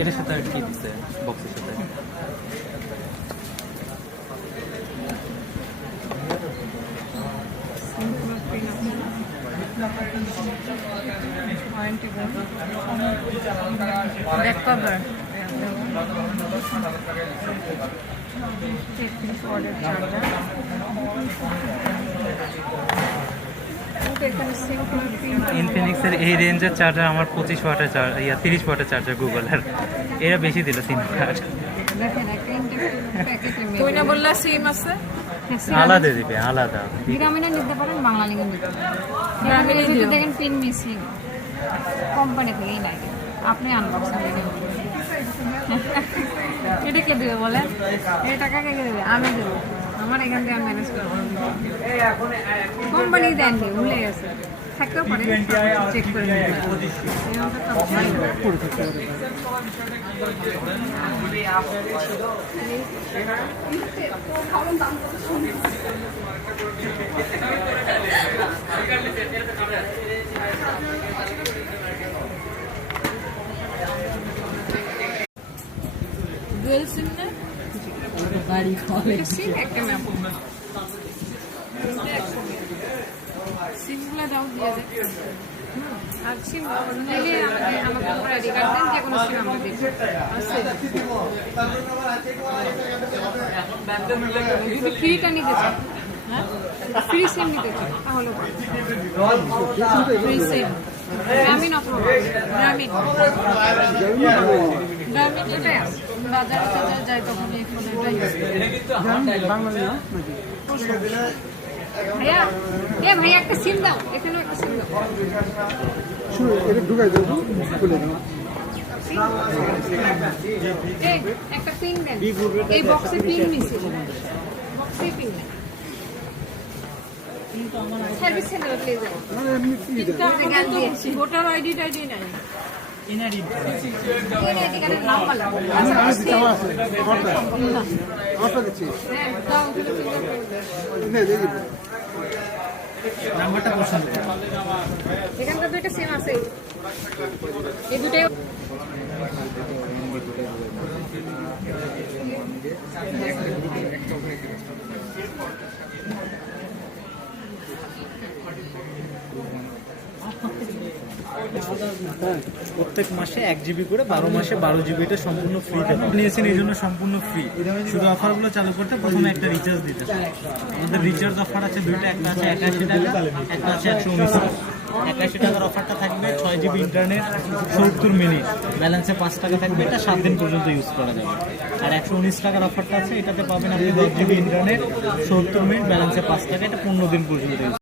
এটার সাথে আর কি দিচ্ছে বক্সের সাথে? ব্যাক কভার ইনফিনিক্সের এই রেঞ্জের চার্জার আমার 25 ওয়াটের চার্জার, 30 ওয়াটের চার্জার গুগলের, এরা বেশি দিল সিম কার্ড। কইনা বললা সিম আছে, আলাদা দিবে, আলাদা। গ্রামীণে নিতে পারেন, বাংলা লিগে নিতে পারেন। গ্রামীণে যদি দেখেন পিন মিসিং, কোম্পানি থেকেই নাই, আপনি আনবক্সিং এটা কে দেবে বলেন? এই টাকা কে দেবে? আমি দেবো, আমার এখান থেকে আমি ম্যানেজ করবো। কোম্পানি দেননি, ভুলে গেছে, থাকতেও পারে, চেক করে ডুয়েল সিম না বাড়ি কলেজ সিম একটা ম্যাপ সিমগুলো দাও দিয়ে দেয়। আর সিম নিলে আমাকে পুরো রিকার্ড দেন, যে কোনো সিম আমরা দিই। যদি ফ্রিটা নিতে চাই, হ্যাঁ ফ্রি সিম নিতে চাই তাহলে ফ্রি সিম গ্রামীণ অথবা গ্রামীণ গ্রামীণ এটাই আছে। বাজারে টাজারে যাই তখন এই ফোন এটা ইউজ করি। ভাইয়া ভাইয়া একটা সিম দাও, এখানে একটা সিম দাও। একটা পিন দেন, এই বক্সে পিন নিছি, বক্সে পিন নেই। সার্ভিস সেন্টারে প্লিজ দিয়েছি, ভোটার আইডি টাইডি নাই, এনআইডি কার্ডের নাম্বার লাগবে। নাম্বারটা পছন্দ করো। এখানকার দুইটা সিম আছে, এই দুটাই প্রত্যেক মাসে 1 জিবি করে 12 মাসে 12 জিবিটা সম্পূর্ণ ফ্রি নিয়েছেন, এই জন্য সম্পূর্ণ ফ্রি। শুধু অফারগুলো চালু করতে প্রথমে একটা রিচার্জ দিতে হবে। আমাদের রিচার্জ অফার আছে দুইটা, একটা আছে 81 টাকা, একটা আছে 119 টাকা। 81 টাকার অফারটা থাকবে 6 জিবি ইন্টারনেট 70 মিনিট, ব্যালেন্সে 5 টাকা থাকবে, এটা 7 দিন পর্যন্ত ইউজ করা যাবে। আর 119 টাকার অফারটা আছে, এটাতে পাবেন আপনি 10 জিবি ইন্টারনেট 70 মিনিট, ব্যালেন্সে 5 টাকা, এটা 15 দিন পর্যন্ত ইউজ